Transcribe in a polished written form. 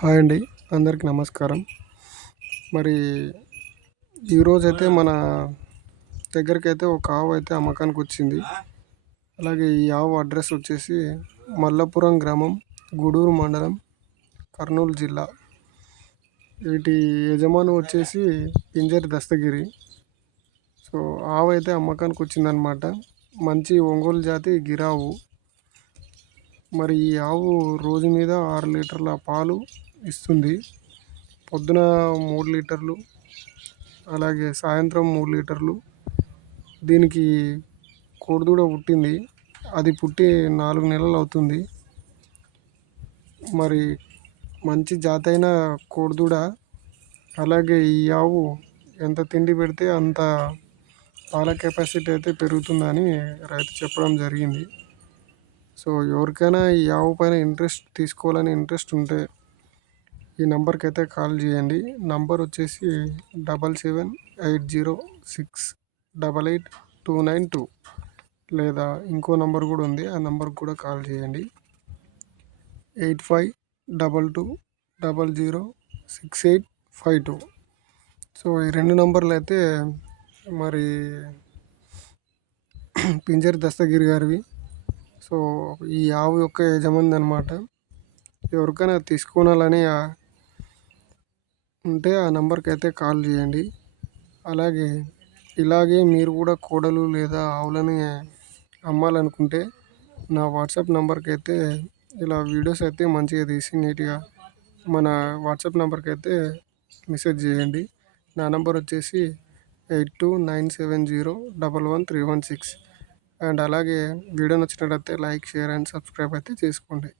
Hi అండి. అందరికీ నమస్కారం. మరి ఈరోజైతే మన దగ్గరికైతే ఒక ఆవు అయితే అమ్మకానికొచ్చింది. అలాగే ఈ ఆవు అడ్రస్ వచ్చేసి మల్లపురం గ్రామం, గూడూరు మండలం, కర్నూలు జిల్లా. వీటి యజమాని వచ్చేసి పింజరి దస్తగిరి. సో ఆవు అయితే అమ్మకానికొచ్చిందనమాట. మంచి ఒంగోలు జాతి గిరావు. మరి ఈ ఆవు రోజు మీద 6 లీటర్ల పాలు ఇస్తుంది. పొద్దున 3 లీటర్లు, అలాగే సాయంత్రం 3 లీటర్లు. దీనికి కోడిదూడ పుట్టింది. అది పుట్టి 4 నెలలు అవుతుంది. మరి మంచి జాతైన కోడిదూడ. అలాగే ఈ ఆవు ఎంత తిండి పెడితే అంత పాల కెపాసిటీ అయితే పెరుగుతుందని రైతు చెప్పడం జరిగింది. సో ఎవరికైనా ఈ ఆవు పైన తీసుకోవాలని ఇంట్రెస్ట్ ఉంటే ఈ నెంబర్కి అయితే కాల్ చేయండి. నంబర్ వచ్చేసి 7780688292, లేదా ఇంకో నంబర్ కూడా ఉంది, ఆ నెంబర్కి కూడా కాల్ చేయండి. 8522006852. సో ఈ 2 నంబర్లు అయితే మరి పింజరి దస్తగిరి గారివి. సో ఈ ఆవు యొక్క యజమాని అనమాట. ఎవరికైనా తీసుకోవాలని ఉంటే ఆ నెంబర్కి అయితే కాల్ చేయండి. అలాగే ఇలాగే మీరు కూడా కోడలు లేదా ఆవులని అమ్మాలనుకుంటే నా వాట్సాప్ నెంబర్కి అయితే ఇలా వీడియోస్ అయితే మంచిగా తీసి నీట్గా మన వాట్సాప్ నెంబర్కి అయితే మెసేజ్ చేయండి. నా నెంబర్ వచ్చేసి 8297011316. అండ్ అలాగే వీడియో నచ్చినట్లయితే లైక్, షేర్ అండ్ సబ్స్క్రైబ్ అయితే చేసుకోండి.